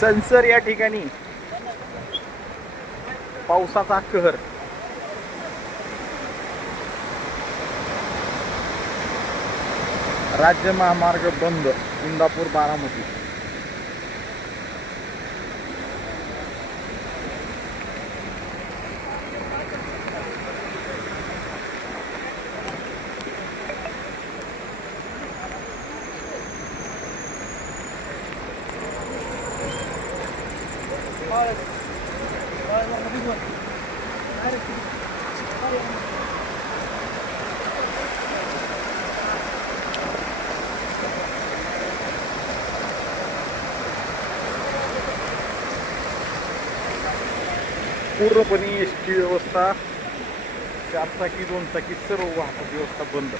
सनसर या ठिकाणी. पावसाचा कहर. राज्य महामार्ग बंद इंदापूर बारामती. पूर्णपणे एस टी व्यवस्था चार चाकी दोन चाकी सर्व वाहतूक व्यवस्था बंद.